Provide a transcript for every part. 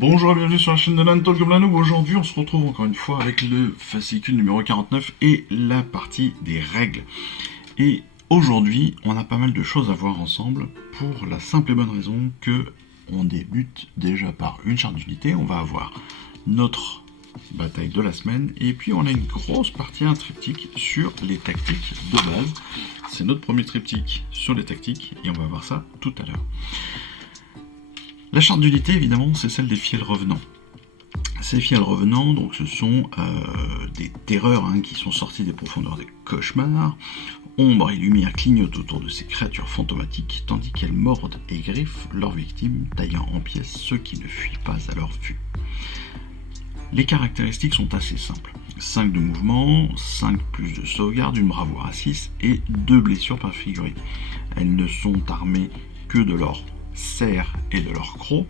Bonjour et bienvenue sur la chaîne de Nan Talk Goblin Noob. Aujourd'hui, on se retrouve encore une fois avec le fascicule numéro 49 et la partie des règles. Et aujourd'hui, on a pas mal de choses à voir ensemble pour la simple et bonne raison que on débute déjà par une charte d'unité. On va avoir notre bataille de la semaine et puis on a une grosse partie, un triptyque sur les tactiques de base. C'est notre premier triptyque sur les tactiques et on va voir ça tout à l'heure. La charte d'unité, évidemment, c'est celle des fiels revenants. Ces fiels revenants, donc, ce sont des terreurs qui sont sorties des profondeurs des cauchemars. Ombre et lumière clignotent autour de ces créatures fantomatiques, tandis qu'elles mordent et griffent leurs victimes, taillant en pièces ceux qui ne fuient pas à leur vue. Les caractéristiques sont assez simples. 5 de mouvement, 5 plus de sauvegarde, une bravoure à 6 et 2 blessures par figurine. Elles ne sont armées que de leur cerf et de leur croc,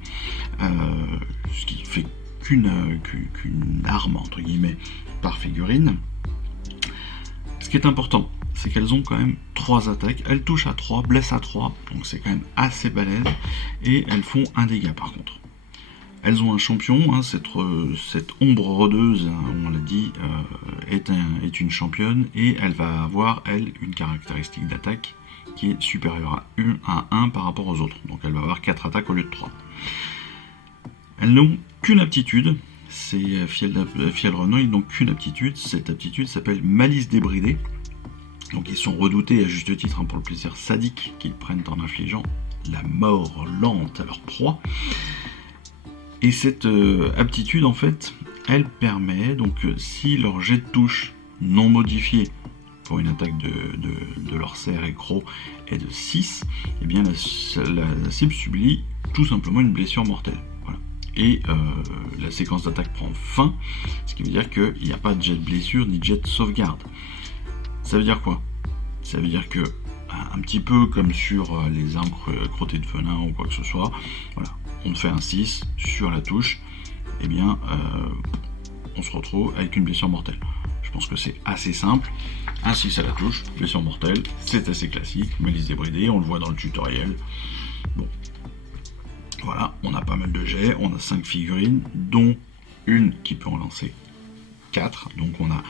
ce qui fait qu'une arme entre guillemets par figurine. Ce qui est important, c'est qu'elles ont quand même 3 attaques, elles touchent à 3, blessent à 3, donc c'est quand même assez balèze, et elles font un dégât par contre. Elles ont un champion, cette ombre rôdeuse, on l'a dit, est une championne, et elle va avoir, elle, une caractéristique d'attaque qui est supérieure à 1 par rapport aux autres. Donc elle va avoir 4 attaques au lieu de 3. Elles n'ont qu'une aptitude, ces fiels revenants, ils n'ont qu'une aptitude, cette aptitude s'appelle malice débridée. Donc ils sont redoutés à juste titre pour le plaisir sadique qu'ils prennent en infligeant la mort lente à leur proie. Et cette aptitude, en fait, elle permet, donc si leur jet de touche non modifié pour une attaque de leur cerf et croc est de 6, et bien la cible subit tout simplement une blessure mortelle. Voilà. Et la séquence d'attaque prend fin, ce qui veut dire qu'il n'y a pas de jet de blessure ni de jet de sauvegarde. Ça veut dire quoi? Ça veut dire que, un petit peu comme sur les armes crottées de venin ou quoi que ce soit, voilà, on fait un 6 sur la touche, et bien on se retrouve avec une blessure mortelle. Je pense que c'est assez simple. Un 6 à la touche, blessure mortelle, c'est assez classique, malice débridée, on le voit dans le tutoriel. Bon, voilà, on a pas mal de jets, on a 5 figurines, dont une qui peut en lancer 4, donc on a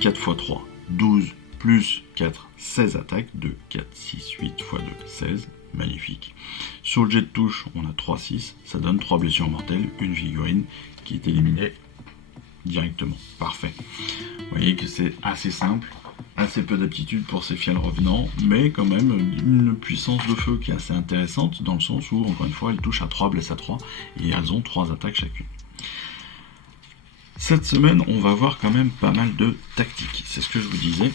4 x 3, 12, plus 4, 16 attaques, 2, 4, 6, 8 x 2, 16, magnifique. Sur le jet de touche, on a 3, 6, ça donne 3 blessures mortelles, une figurine qui est éliminée directement, parfait. Vous voyez que c'est assez simple, assez peu d'aptitude pour ces fiels revenants, mais quand même une puissance de feu qui est assez intéressante, dans le sens où, encore une fois, elles touchent à 3, blessent à 3, et elles ont 3 attaques chacune. Cette semaine, on va voir quand même pas mal de tactiques, c'est ce que je vous disais.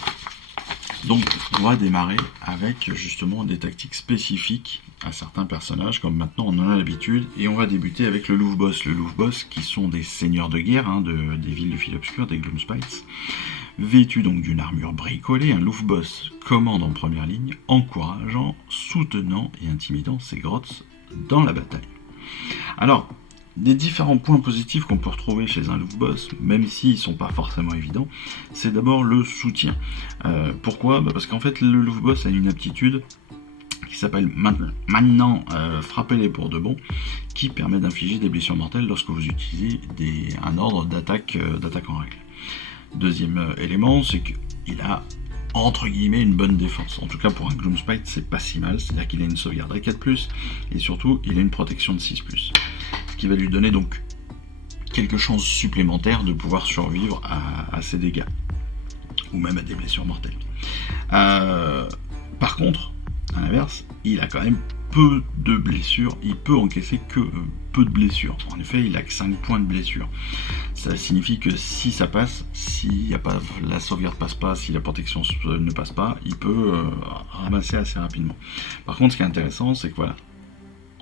Donc, on va démarrer avec justement des tactiques spécifiques à certains personnages, comme maintenant on en a l'habitude, et on va débuter avec le Louvre Boss. Le Louvre Boss, qui sont des seigneurs de guerre des villes du fil obscur, des Gloomspites. Vêtu donc d'une armure bricolée, un Louvre Boss commande en première ligne, encourageant, soutenant et intimidant ses grottes dans la bataille. Alors, des différents points positifs qu'on peut retrouver chez un Louvre Boss, même s'ils ne sont pas forcément évidents, c'est d'abord le soutien. Pourquoi ? Parce qu'en fait, le Louvre Boss a une aptitude qui s'appelle maintenant frapper-les pour de bon, qui permet d'infliger des blessures mortelles lorsque vous utilisez un ordre d'attaque en règle. Deuxième élément, c'est qu'il a entre guillemets une bonne défense. En tout cas pour un Gloomspite, c'est pas si mal, c'est-à-dire qu'il a une sauvegarde à 4+, et surtout il a une protection de 6+. Ce qui va lui donner donc quelques chances supplémentaires de pouvoir survivre à ces dégâts, ou même à des blessures mortelles. Par contre, à l'inverse, il a quand même peu de blessures, il peut encaisser que peu de blessures. En effet, il a que 5 points de blessure. Ça signifie que si ça passe, si la sauvegarde passe pas, si la protection ne passe pas, il peut ramasser assez rapidement. Par contre, ce qui est intéressant, c'est que voilà,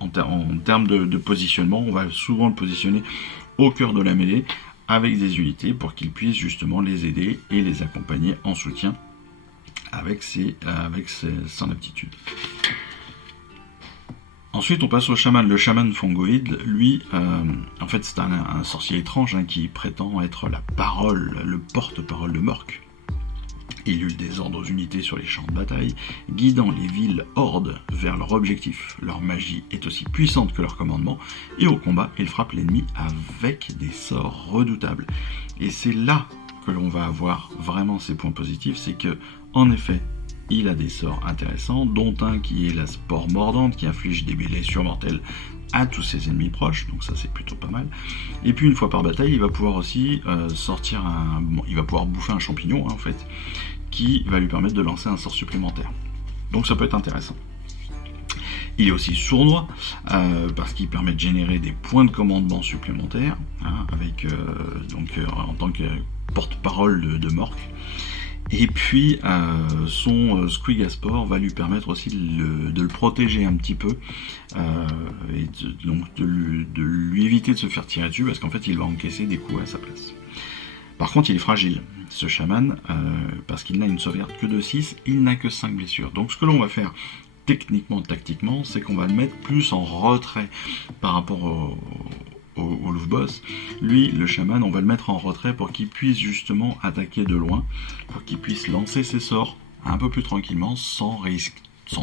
en termes de positionnement, on va souvent le positionner au cœur de la mêlée avec des unités pour qu'il puisse justement les aider et les accompagner en soutien avec son aptitude. Ensuite, on passe au chaman. Le chaman fongoïde, lui, en fait, c'est un sorcier étrange qui prétend être la parole, le porte-parole de Mork. Il eut des ordres aux unités sur les champs de bataille, guidant les villes hordes vers leur objectif. Leur magie est aussi puissante que leur commandement, et au combat, il frappe l'ennemi avec des sorts redoutables. Et c'est là que l'on va avoir vraiment ses points positifs, c'est que, en effet, il a des sorts intéressants, dont un qui est la spore mordante, qui inflige des blessures mortelles à tous ses ennemis proches, donc ça c'est plutôt pas mal. Et puis une fois par bataille, il va pouvoir aussi il va pouvoir bouffer un champignon en fait, qui va lui permettre de lancer un sort supplémentaire. Donc ça peut être intéressant. Il est aussi sournois, parce qu'il permet de générer des points de commandement supplémentaires, hein, en tant que porte-parole de Mork. Et puis son Squigaspore va lui permettre aussi de le protéger un petit peu, et de lui éviter de se faire tirer dessus, parce qu'en fait il va encaisser des coups à sa place. Par contre il est fragile, ce chaman, parce qu'il n'a une sauvegarde que de 6, il n'a que 5 blessures. Donc ce que l'on va faire techniquement, tactiquement, c'est qu'on va le mettre plus en retrait par rapport au Louvre Boss. Lui, le chaman, on va le mettre en retrait pour qu'il puisse justement attaquer de loin, pour qu'il puisse lancer ses sorts un peu plus tranquillement, sans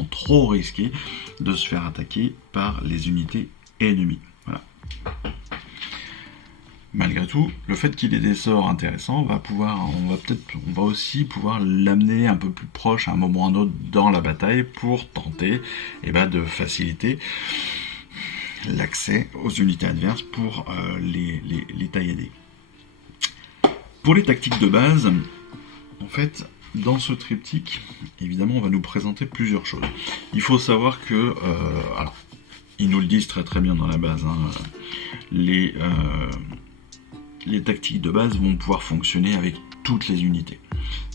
trop risquer de se faire attaquer par les unités ennemies. Voilà. Malgré tout, le fait qu'il ait des sorts intéressants on va aussi pouvoir l'amener un peu plus proche à un moment ou à un autre dans la bataille pour tenter de faciliter l'accès aux unités adverses pour les taillader. Pour les tactiques de base, en fait, dans ce triptyque, évidemment, on va nous présenter plusieurs choses. Il faut savoir que, alors, ils nous le disent très très bien dans la base, hein, les tactiques de base vont pouvoir fonctionner avec toutes les unités.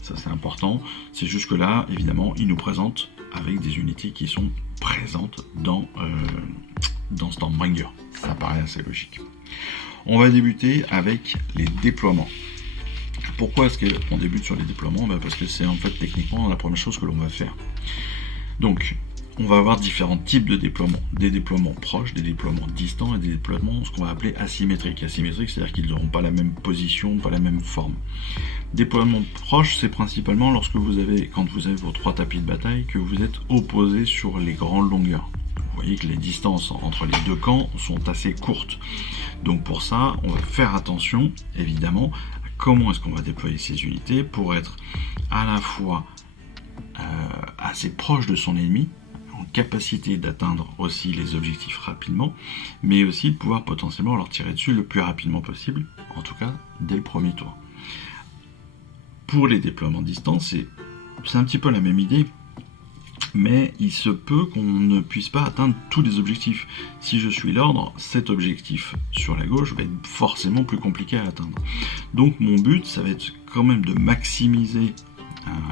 Ça c'est important, c'est juste que là, évidemment, ils nous présentent avec des unités qui sont présentes dans Stormbringer. Ça paraît assez logique. On va débuter avec les déploiements. Pourquoi est-ce qu'on débute sur les déploiements ? Parce que c'est en fait techniquement la première chose que l'on va faire. Donc, on va avoir différents types de déploiements. Des déploiements proches, des déploiements distants et des déploiements, ce qu'on va appeler asymétriques. Asymétriques, c'est-à-dire qu'ils n'auront pas la même position, pas la même forme. Déploiement proche, c'est principalement quand vous avez vos 3 tapis de bataille, que vous êtes opposés sur les grandes longueurs. Vous voyez que les distances entre les deux camps sont assez courtes. Donc pour ça, on va faire attention, évidemment, à comment est-ce qu'on va déployer ces unités pour être à la fois assez proche de son ennemi, en capacité d'atteindre aussi les objectifs rapidement, mais aussi de pouvoir potentiellement leur tirer dessus le plus rapidement possible, en tout cas dès le premier tour. Pour les déploiements distance, c'est un petit peu la même idée, mais il se peut qu'on ne puisse pas atteindre tous les objectifs. Si je suis l'ordre, cet objectif sur la gauche va être forcément plus compliqué à atteindre. Donc mon but, ça va être quand même de maximiser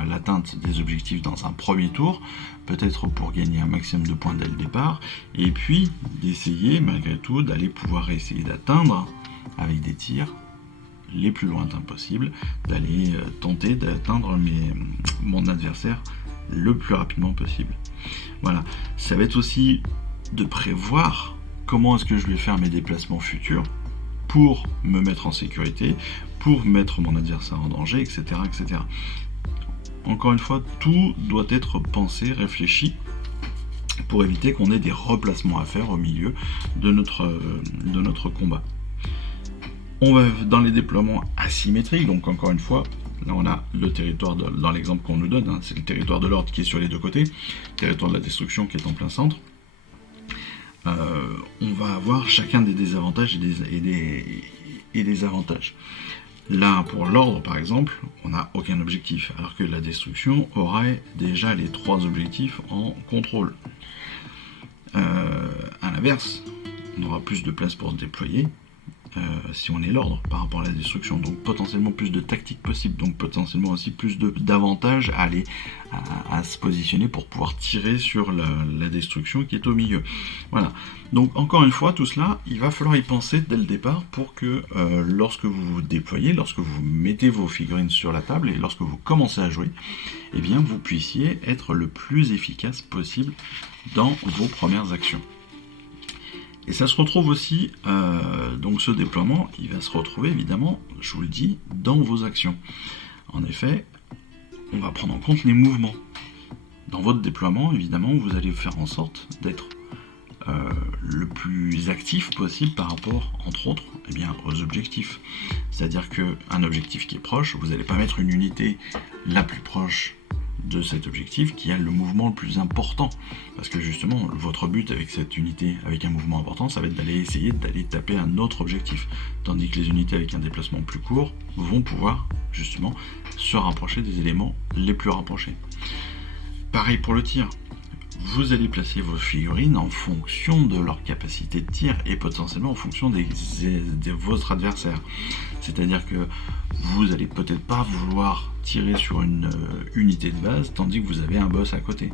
l'atteinte des objectifs dans un premier tour, peut-être pour gagner un maximum de points dès le départ, et puis d'essayer malgré tout d'aller pouvoir essayer d'atteindre avec des tirs les plus lointains possibles, d'aller tenter d'atteindre mon adversaire le plus rapidement possible. Voilà, ça va être aussi de prévoir comment est-ce que je vais faire mes déplacements futurs pour me mettre en sécurité, pour mettre mon adversaire en danger, etc., etc. Encore une fois, tout doit être pensé, réfléchi, pour éviter qu'on ait des replacements à faire au milieu de notre combat. On va dans les déploiements asymétriques, donc encore une fois, là on a le territoire, dans l'exemple qu'on nous donne, hein, c'est le territoire de l'ordre qui est sur les deux côtés, le territoire de la destruction qui est en plein centre. On va avoir chacun des désavantages et des avantages. Là, pour l'ordre, par exemple, on n'a aucun objectif, alors que la destruction aurait déjà les 3 objectifs en contrôle. À l'inverse, on aura plus de place pour se déployer, si on est l'ordre par rapport à la destruction, donc potentiellement plus de tactiques possibles, donc potentiellement aussi plus d'avantages à se positionner pour pouvoir tirer sur la destruction qui est au milieu. Voilà, donc encore une fois, tout cela, il va falloir y penser dès le départ pour que lorsque vous vous déployez, lorsque vous mettez vos figurines sur la table et lorsque vous commencez à jouer, eh bien vous puissiez être le plus efficace possible dans vos premières actions. Et ça se retrouve aussi, donc ce déploiement, il va se retrouver évidemment, je vous le dis, dans vos actions. En effet, on va prendre en compte les mouvements. Dans votre déploiement, évidemment, vous allez faire en sorte d'être le plus actif possible par rapport, entre autres, eh bien, aux objectifs. C'est-à-dire qu'un objectif qui est proche, vous n'allez pas mettre une unité la plus proche de cet objectif qui a le mouvement le plus important. Parce que justement, votre but avec cette unité, avec un mouvement important, ça va être d'aller essayer d'aller taper un autre objectif. Tandis que les unités avec un déplacement plus court vont pouvoir justement se rapprocher des éléments les plus rapprochés. Pareil pour le tir. Vous allez placer vos figurines en fonction de leur capacité de tir et potentiellement en fonction de votre adversaire. C'est-à-dire que vous n'allez peut-être pas vouloir tirer sur une unité de base tandis que vous avez un boss à côté.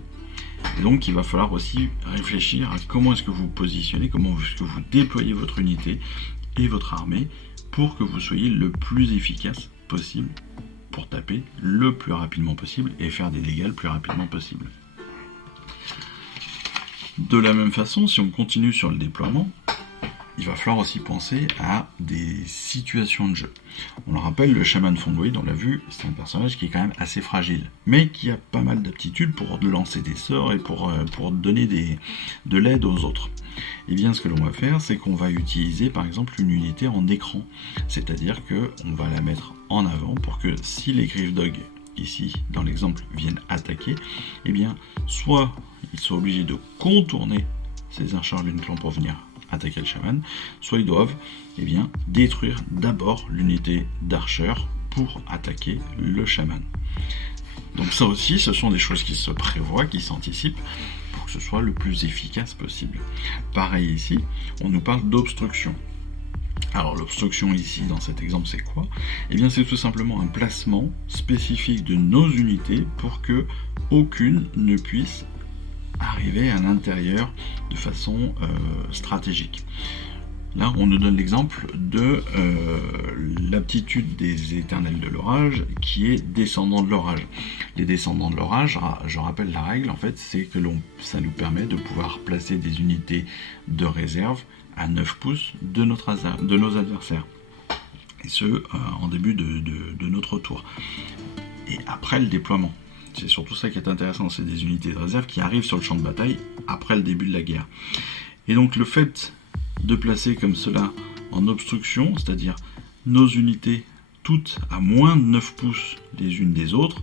Et donc il va falloir aussi réfléchir à comment est-ce que vous positionnez, comment est-ce que vous déployez votre unité et votre armée pour que vous soyez le plus efficace possible pour taper le plus rapidement possible et faire des dégâts le plus rapidement possible. De la même façon, si on continue sur le déploiement, il va falloir aussi penser à des situations de jeu. On le rappelle, le chaman Fongwei, on l'a vu, c'est un personnage qui est quand même assez fragile, mais qui a pas mal d'aptitudes pour lancer des sorts et pour donner de l'aide aux autres. Et bien ce que l'on va faire, c'est qu'on va utiliser par exemple une unité en écran, c'est-à-dire qu'on va la mettre en avant pour que si les Griffdog, ici dans l'exemple, viennent attaquer, eh bien soit ils sont obligés de contourner ces archers Lune-Clan pour venir attaquer le chaman, soit ils doivent détruire d'abord l'unité d'archers pour attaquer le chaman. Donc ça aussi, ce sont des choses qui se prévoient, qui s'anticipent, pour que ce soit le plus efficace possible. Pareil ici, on nous parle d'obstruction. Alors l'obstruction ici, dans cet exemple, c'est quoi ? Eh bien c'est tout simplement un placement spécifique de nos unités pour que aucune ne puisse arriver à l'intérieur de façon stratégique. Là, on nous donne l'exemple de l'aptitude des éternels de l'orage qui est descendant de l'orage. Les descendants de l'orage, je rappelle la règle, en fait, c'est que ça nous permet de pouvoir placer des unités de réserve à 9 pouces de nos adversaires. Et ce, en début de notre tour. Et après le déploiement. C'est surtout ça qui est intéressant, c'est des unités de réserve qui arrivent sur le champ de bataille après le début de la guerre. Et donc le fait de placer comme cela en obstruction, c'est-à-dire nos unités toutes à moins de 9 pouces les unes des autres,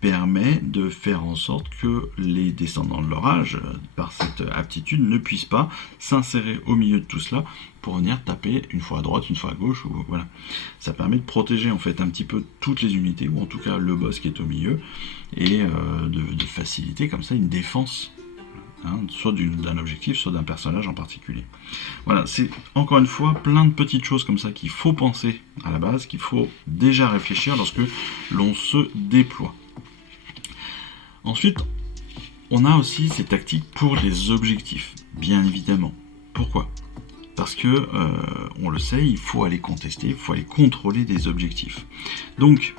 permet de faire en sorte que les descendants de l'orage, par cette aptitude, ne puissent pas s'insérer au milieu de tout cela pour venir taper une fois à droite, une fois à gauche, ou voilà. Ça permet de protéger en fait un petit peu toutes les unités, ou en tout cas le boss qui est au milieu, et de faciliter comme ça une défense, soit d'un objectif, soit d'un personnage en particulier. Voilà, c'est encore une fois plein de petites choses comme ça qu'il faut penser à la base, qu'il faut déjà réfléchir lorsque l'on se déploie. Ensuite, on a aussi ces tactiques pour les objectifs, bien évidemment. Pourquoi ? Parce que, on le sait, il faut aller contester, il faut aller contrôler des objectifs. Donc,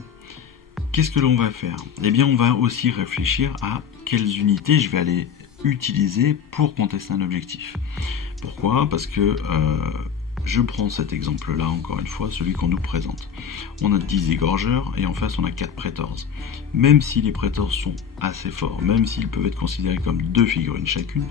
qu'est-ce que l'on va faire ? Eh bien, on va aussi réfléchir à quelles unités je vais aller utiliser pour contester un objectif. Pourquoi ? Parce que je prends cet exemple-là, encore une fois, celui qu'on nous présente. On a 10 égorgeurs et en face on a 4 prétors. Même si les prétors sont assez forts, même s'ils peuvent être considérés comme 2 figurines chacune,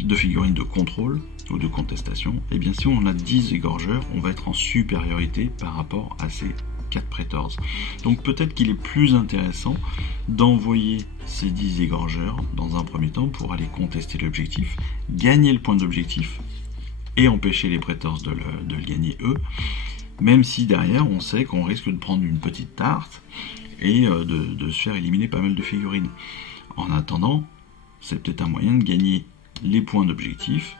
2 figurines de contrôle ou de contestation, et bien si on a 10 égorgeurs, on va être en supériorité par rapport à ces 4 prétors. Donc peut-être qu'il est plus intéressant d'envoyer ces 10 égorgeurs dans un premier temps pour aller contester l'objectif, gagner le point d'objectif et empêcher les prétors de le gagner eux, même si derrière on sait qu'on risque de prendre une petite tarte et de se faire éliminer pas mal de figurines. En attendant, c'est peut-être un moyen de gagner les points d'objectif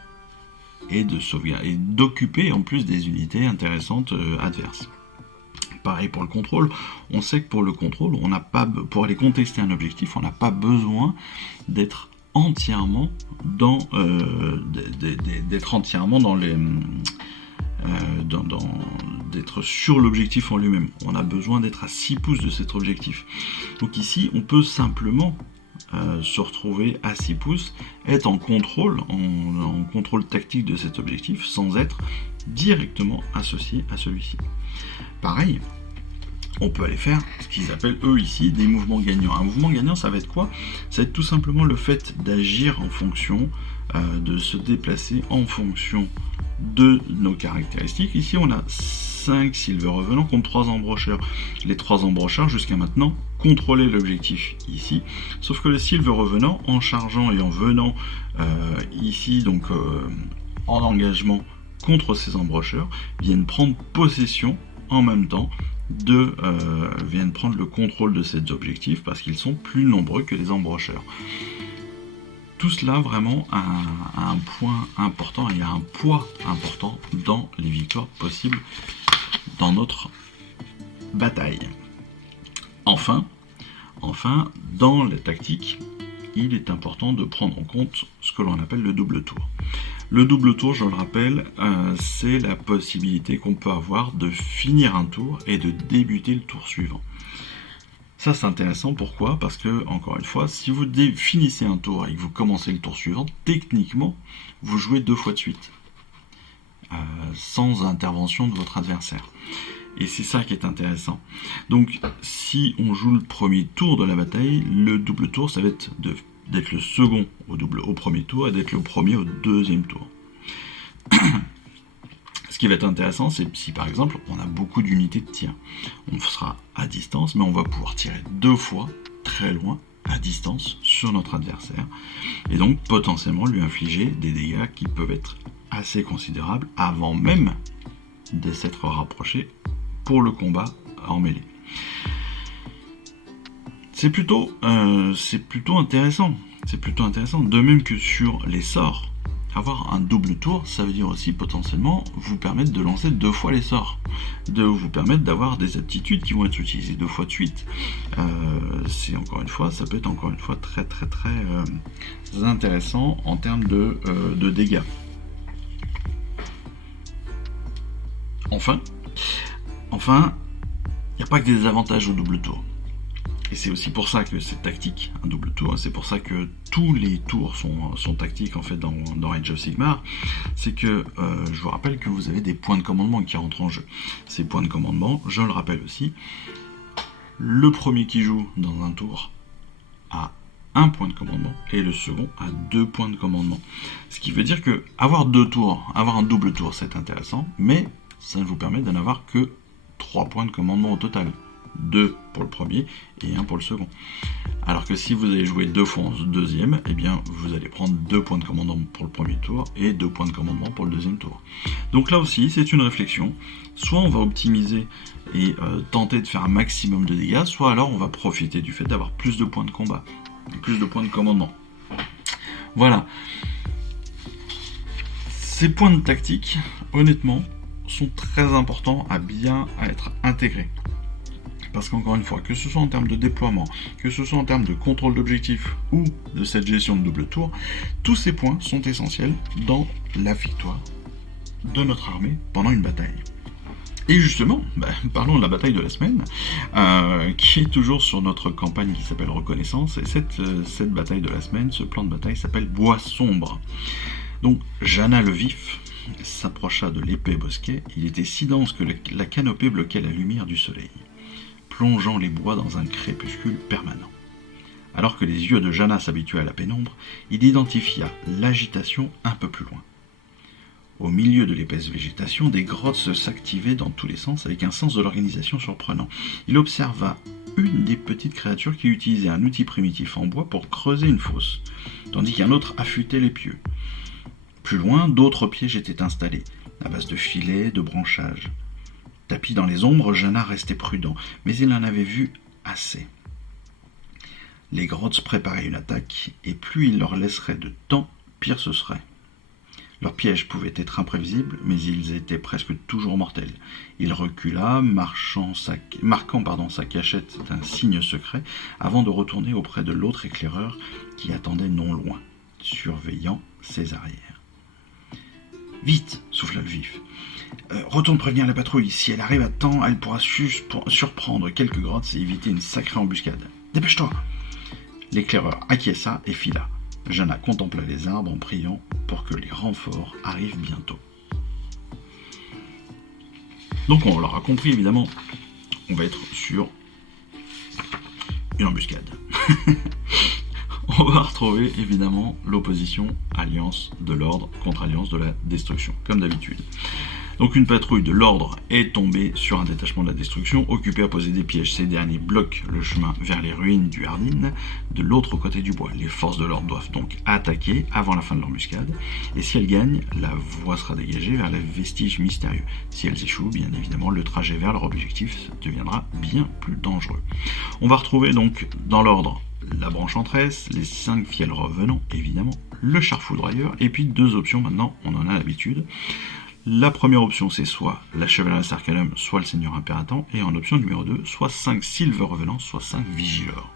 et de sauvegarder et d'occuper en plus des unités intéressantes adverses. Pareil pour le contrôle, on sait que pour le contrôle, pour aller contester un objectif, on n'a pas besoin d'être entièrement d'être sur l'objectif en lui-même. On a besoin d'être à 6 pouces de cet objectif. Donc ici, on peut simplement se retrouver à 6 pouces, être en contrôle tactique de cet objectif sans être directement associé à celui-ci. Pareil, on peut aller faire ce qu'ils appellent eux ici des mouvements gagnants. Un mouvement gagnant, ça va être quoi? Ça va être tout simplement le fait d'agir en fonction, de se déplacer en fonction de nos caractéristiques. Ici, on a 5 silver revenants contre 3 embrocheurs. Les 3 embrocheurs, jusqu'à maintenant, contrôlaient l'objectif ici. Sauf que les silver revenants, en chargeant et en venant ici, donc en engagement contre ces embrocheurs, viennent prendre possession en même temps viennent prendre le contrôle de ces objectifs parce qu'ils sont plus nombreux que les embrocheurs. Tout cela vraiment a un point important, il y a un poids important dans les victoires possibles dans notre bataille. Enfin, dans la tactique, il est important de prendre en compte ce que l'on appelle le double tour. Le double tour, je le rappelle, c'est la possibilité qu'on peut avoir de finir un tour et de débuter le tour suivant. Ça, c'est intéressant. Pourquoi? Parce que, encore une fois, si vous finissez un tour et que vous commencez le tour suivant, techniquement, vous jouez 2 fois de suite, sans intervention de votre adversaire. Et c'est ça qui est intéressant. Donc, si on joue le premier tour de la bataille, le double tour, ça va être d'être le second au premier tour et d'être le premier au deuxième tour. Ce qui va être intéressant, c'est si par exemple on a beaucoup d'unités de tir, on sera à distance, mais on va pouvoir tirer 2 fois très loin à distance sur notre adversaire et donc potentiellement lui infliger des dégâts qui peuvent être assez considérables avant même de s'être rapproché pour le combat en mêlée. C'est plutôt intéressant. C'est plutôt intéressant. De même que sur les sorts, avoir un double tour, ça veut dire aussi potentiellement vous permettre de lancer 2 fois les sorts, de vous permettre d'avoir des aptitudes qui vont être utilisées 2 fois de suite. Ça peut être encore une fois très très très intéressant en termes de dégâts. Enfin, il n'y a pas que des avantages au double tour. Et c'est aussi pour ça que c'est tactique, un double tour, c'est pour ça que tous les tours sont tactiques en fait dans Age of Sigmar. C'est que je vous rappelle que vous avez des points de commandement qui rentrent en jeu. Ces points de commandement, je le rappelle aussi, le premier qui joue dans un tour a 1 point de commandement et le second a 2 points de commandement. Ce qui veut dire que avoir 2 tours, avoir un double tour, c'est intéressant, mais ça ne vous permet d'en avoir que 3 points de commandement au total. 2 pour le premier et 1 pour le second. Alors que si vous allez jouer 2 fois en deuxième, eh bien vous allez prendre 2 points de commandement pour le premier tour et 2 points de commandement pour le deuxième tour. Donc là aussi, c'est une réflexion. Soit on va optimiser et tenter de faire un maximum de dégâts, soit alors on va profiter du fait d'avoir plus de points de combat, plus de points de commandement. Voilà. Ces points de tactique, honnêtement, sont très importants à être intégrés. Parce qu'encore une fois, que ce soit en termes de déploiement, que ce soit en termes de contrôle d'objectif ou de cette gestion de double tour, tous ces points sont essentiels dans la victoire de notre armée pendant une bataille. Et justement, parlons de la bataille de la semaine, qui est toujours sur notre campagne qui s'appelle Reconnaissance, et cette bataille de la semaine, ce plan de bataille s'appelle Bois Sombre. Donc Janna le Vif s'approcha de l'épais bosquet, il était si dense que la canopée bloquait la lumière du soleil, plongeant les bois dans un crépuscule permanent. Alors que les yeux de Janna s'habituaient à la pénombre, il identifia l'agitation un peu plus loin. Au milieu de l'épaisse végétation, des grottes s'activaient dans tous les sens avec un sens de l'organisation surprenant. Il observa une des petites créatures qui utilisait un outil primitif en bois pour creuser une fosse, tandis qu'un autre affûtait les pieux. Plus loin, d'autres pièges étaient installés, à base de filets, de branchages. Tapis dans les ombres, Janna restait prudent, mais il en avait vu assez. Les grottes préparaient une attaque, et plus il leur laisserait de temps, pire ce serait. Leurs pièges pouvaient être imprévisibles, mais ils étaient presque toujours mortels. Il recula, marquant sa cachette d'un signe secret, avant de retourner auprès de l'autre éclaireur qui attendait non loin, surveillant ses arrières. « Vite !» souffla le Vif. Retourne prévenir la patrouille. Si elle arrive à temps, elle pourra surprendre quelques grottes et éviter une sacrée embuscade. Dépêche-toi !» L'éclaireur acquiesça et fila. Janna contempla les arbres en priant pour que les renforts arrivent bientôt. Donc on l'aura compris évidemment, on va être sur une embuscade. On va retrouver évidemment l'opposition alliance de l'ordre contre alliance de la destruction, comme d'habitude. Donc une patrouille de l'ordre est tombée sur un détachement de la destruction, occupé à poser des pièges. Ces derniers bloquent le chemin vers les ruines du Hardin, de l'autre côté du bois. Les forces de l'ordre doivent donc attaquer avant la fin de l'embuscade, et si elles gagnent, la voie sera dégagée vers les vestiges mystérieux. Si elles échouent, bien évidemment, le trajet vers leur objectif deviendra bien plus dangereux. On va retrouver donc dans l'ordre la branche enchanteresse, les 5 fiels revenants, évidemment, le char foudroyeur, et puis 2 options maintenant, on en a l'habitude. La première option, c'est soit la chevalerie Arcanum, soit le seigneur impératant, et en option numéro 2, soit 5 Silver revenants, soit 5 vigileurs.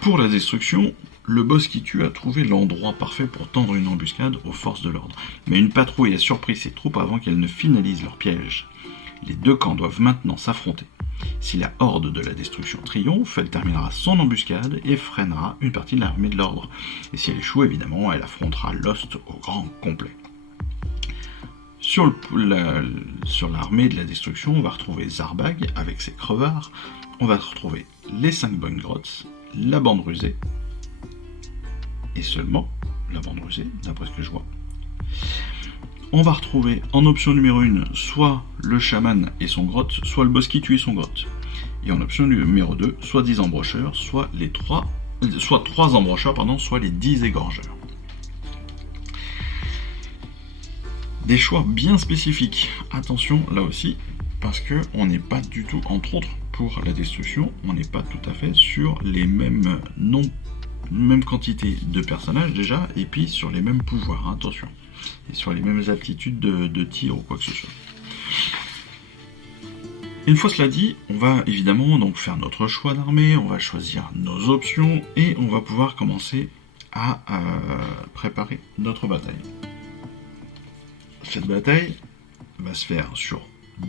Pour la destruction, le boss qui tue a trouvé l'endroit parfait pour tendre une embuscade aux forces de l'ordre. Mais une patrouille a surpris ses troupes avant qu'elles ne finalisent leur piège. Les 2 camps doivent maintenant s'affronter. Si la horde de la destruction triomphe, elle terminera son embuscade et freinera une partie de l'armée de l'ordre. Et si elle échoue, évidemment, elle affrontera Lost au grand complet. Sur l'armée de la destruction, on va retrouver Zarbag avec ses crevards, on va retrouver les 5 Bonegrots, la bande rusée, et seulement la bande rusée, d'après ce que je vois. On va retrouver en option numéro 1, soit le chaman et son grotte, soit le boss qui tue et son grotte. Et en option numéro 2, soit 10 embrocheurs, soit 3 embrocheurs, soit les 10 égorgeurs. Des choix bien spécifiques. Attention là aussi, parce que on n'est pas du tout, entre autres pour la destruction, on n'est pas tout à fait sur les mêmes quantités de personnages déjà, et puis sur les mêmes pouvoirs, attention, et sur les mêmes aptitudes de tir ou quoi que ce soit. Une fois cela dit, on va évidemment donc faire notre choix d'armée, on va choisir nos options, et on va pouvoir commencer à préparer notre bataille. Cette bataille va se faire sur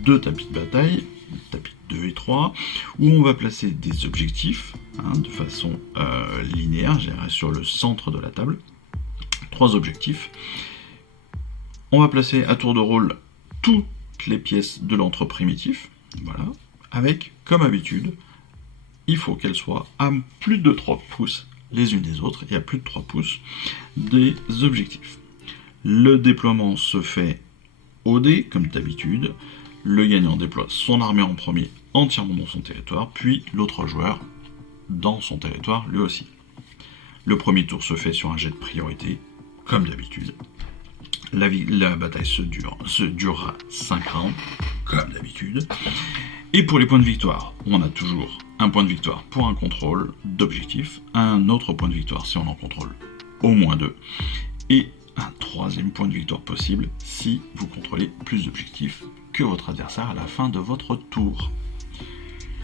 2 tapis de bataille, tapis 2 et 3, où on va placer des objectifs de façon linéaire, je dirais sur le centre de la table. 3 objectifs. On va placer à tour de rôle toutes les pièces de l'antre primitif, voilà, avec, comme habitude, il faut qu'elles soient à plus de 3 pouces les unes des autres, et à plus de 3 pouces des objectifs. Le déploiement se fait au dé, comme d'habitude. Le gagnant déploie son armée en premier, entièrement dans son territoire, puis l'autre joueur dans son territoire, lui aussi. Le premier tour se fait sur un jet de priorité, comme d'habitude. La bataille se durera 5 rounds, comme d'habitude. Et pour les points de victoire, on a toujours un point de victoire pour un contrôle d'objectif, un autre point de victoire si on en contrôle au moins 2, et un 3e point de victoire possible si vous contrôlez plus d'objectifs que votre adversaire à la fin de votre tour.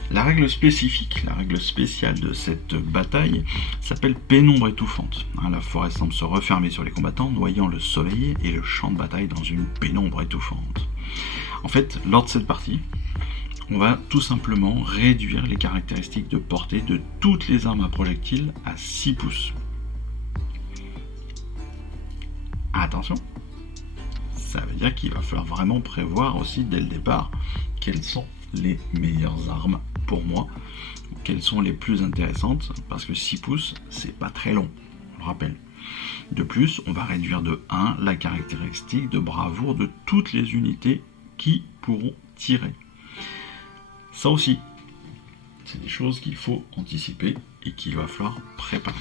La règle spécifique, la règle spéciale de cette bataille s'appelle pénombre étouffante. La forêt semble se refermer sur les combattants, noyant le soleil et le champ de bataille dans une pénombre étouffante. En fait, lors de cette partie, on va tout simplement réduire les caractéristiques de portée de toutes les armes à projectiles à 6 pouces. Attention, ça veut dire qu'il va falloir vraiment prévoir aussi dès le départ quelles sont les meilleures armes pour moi, quelles sont les plus intéressantes, parce que 6 pouces, c'est pas très long, on le rappelle. De plus, on va réduire de 1 la caractéristique de bravoure de toutes les unités qui pourront tirer. Ça aussi, c'est des choses qu'il faut anticiper et qu'il va falloir préparer.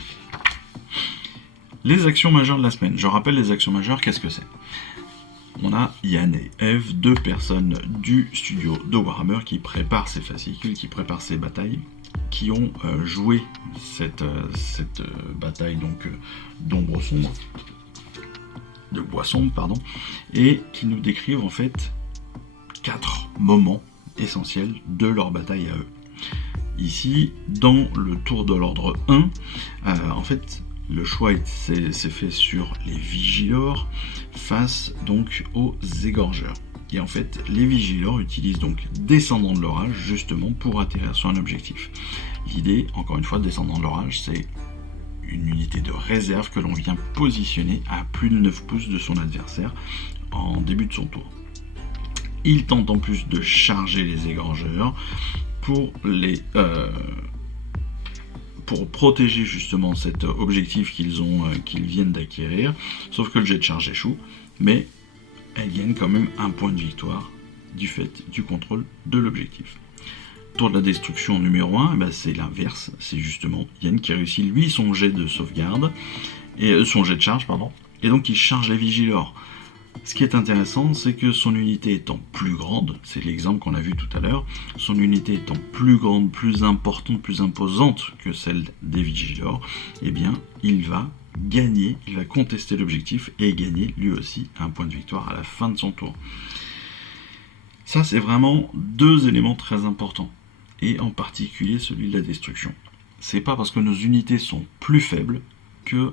Les actions majeures de la semaine. Je rappelle les actions majeures, qu'est-ce que c'est ? On a Yann et Eve, 2 personnes du studio de Warhammer qui préparent ces fascicules, qui préparent ces batailles, qui ont joué cette bataille donc d'ombre sombre, de bois sombre, pardon, et qui nous décrivent en fait 4 moments essentiels de leur bataille à eux. Ici, dans le tour de l'ordre 1, en fait, le choix s'est fait sur les vigilors face donc aux égorgeurs. Et en fait, les vigilors utilisent donc Descendant de l'orage justement pour atterrir sur un objectif. L'idée, encore une fois, Descendant de l'orage, c'est une unité de réserve que l'on vient positionner à plus de 9 pouces de son adversaire en début de son tour. Il tente en plus de charger les égorgeurs pour protéger justement cet objectif qu'ils viennent d'acquérir. Sauf que le jet de charge échoue, mais elle gagne quand même un point de victoire du fait du contrôle de l'objectif. Tour de la destruction numéro 1, c'est l'inverse, c'est justement Yen qui réussit lui son jet de sauvegarde, et son jet de charge, pardon, et donc il charge les Vigilors. Ce qui est intéressant, c'est que son unité étant plus grande, c'est l'exemple qu'on a vu tout à l'heure, son unité étant plus grande, plus importante, plus imposante que celle des Vigilors, eh bien, il va gagner, il va contester l'objectif et gagner lui aussi un point de victoire à la fin de son tour. Ça, c'est vraiment deux éléments très importants, et en particulier celui de la destruction. C'est pas parce que nos unités sont plus faibles que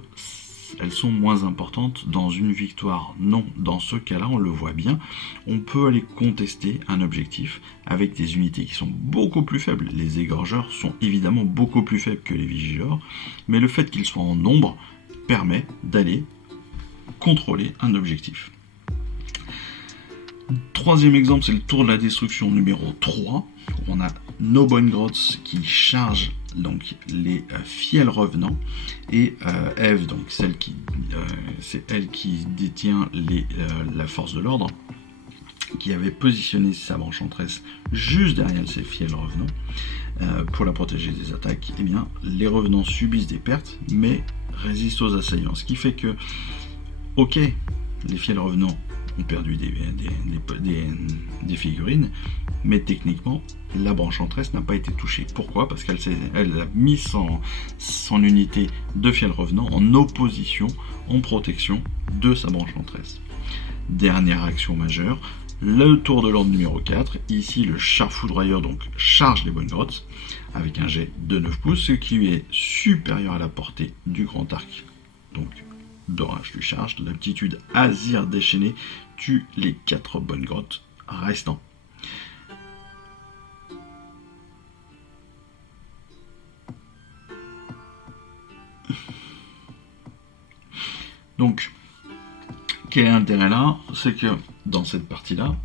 elles sont moins importantes dans une victoire. Non, dans ce cas-là, on le voit bien, on peut aller contester un objectif avec des unités qui sont beaucoup plus faibles. Les égorgeurs sont évidemment beaucoup plus faibles que les Vigilors, mais le fait qu'ils soient en nombre permet d'aller contrôler un objectif. Troisième exemple, c'est le tour de la destruction numéro 3, où on a Noboingrots qui charge donc les fiels revenants, et Eve, donc c'est elle qui détient la force de l'ordre, qui avait positionné sa branche enchanteresse juste derrière ces fiels revenants pour la protéger des attaques. Et bien, les revenants subissent des pertes, mais résistent aux assaillants. Ce qui fait que, ok, les fiels revenants ont perdu des figurines, mais techniquement, la branche enchanteresse n'a pas été touchée. Pourquoi ? Parce qu'elle a mis son unité de fiel revenant en opposition, en protection de sa branche enchanteresse. Dernière action majeure, le tour de l'ordre numéro 4. Ici, le char foudroyeur donc charge les Boingrots avec un jet de 9 pouces, ce qui est supérieur à la portée du grand arc. Donc, d'orage lui charge, de l'aptitude Azir déchaîné tue les 4 Boingrots restants. Donc, quel est l'intérêt là ? C'est que dans cette partie-là,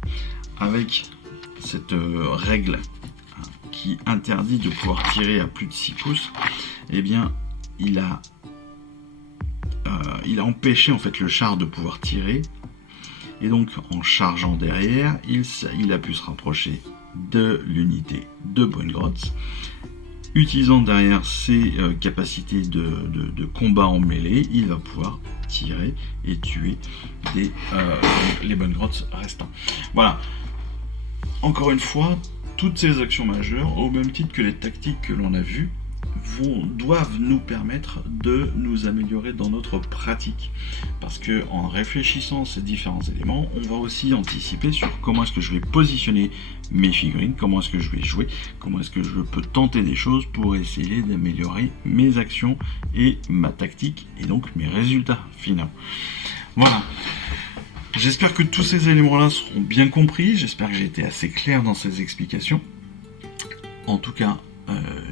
avec cette règle qui interdit de pouvoir tirer à plus de 6 pouces, eh bien, il a empêché en fait le char de pouvoir tirer, et donc en chargeant derrière, il a pu se rapprocher de l'unité de Boingrots, utilisant derrière ses capacités de combat en mêlée, il va pouvoir tirer et tuer les Boingrots restants. Voilà. Encore une fois, toutes ces actions majeures, au même titre que les tactiques que l'on a vues, doivent nous permettre de nous améliorer dans notre pratique. Parce que en réfléchissant à ces différents éléments, on va aussi anticiper sur comment est-ce que je vais positionner mes figurines, comment est-ce que je vais jouer, comment est-ce que je peux tenter des choses pour essayer d'améliorer mes actions et ma tactique, et donc mes résultats finaux. Voilà. J'espère que tous ces éléments-là seront bien compris, j'espère que j'ai été assez clair dans ces explications. En tout cas,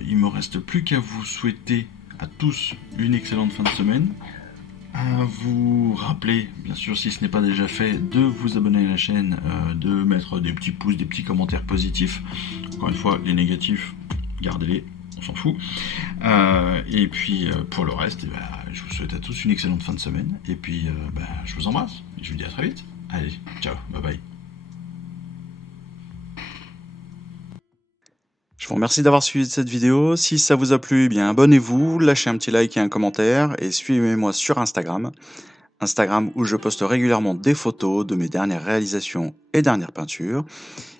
il ne me reste plus qu'à vous souhaiter à tous une excellente fin de semaine, à vous rappeler, bien sûr si ce n'est pas déjà fait, de vous abonner à la chaîne, de mettre des petits pouces, des petits commentaires positifs. Encore une fois, les négatifs, gardez-les, on s'en fout. Et puis pour le reste, je vous souhaite à tous une excellente fin de semaine, et puis je vous embrasse, et je vous dis à très vite. Allez, ciao, bye bye. Je vous remercie d'avoir suivi cette vidéo. Si ça vous a plu, bien abonnez-vous, lâchez un petit like et un commentaire, et suivez-moi sur Instagram où je poste régulièrement des photos de mes dernières réalisations et dernières peintures.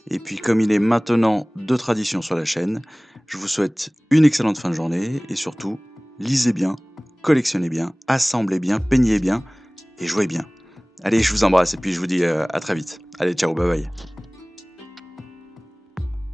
Et puis comme il est maintenant de tradition sur la chaîne, je vous souhaite une excellente fin de journée, et surtout, lisez bien, collectionnez bien, assemblez bien, peignez bien et jouez bien. Allez, je vous embrasse et puis je vous dis à très vite. Allez, ciao, bye bye.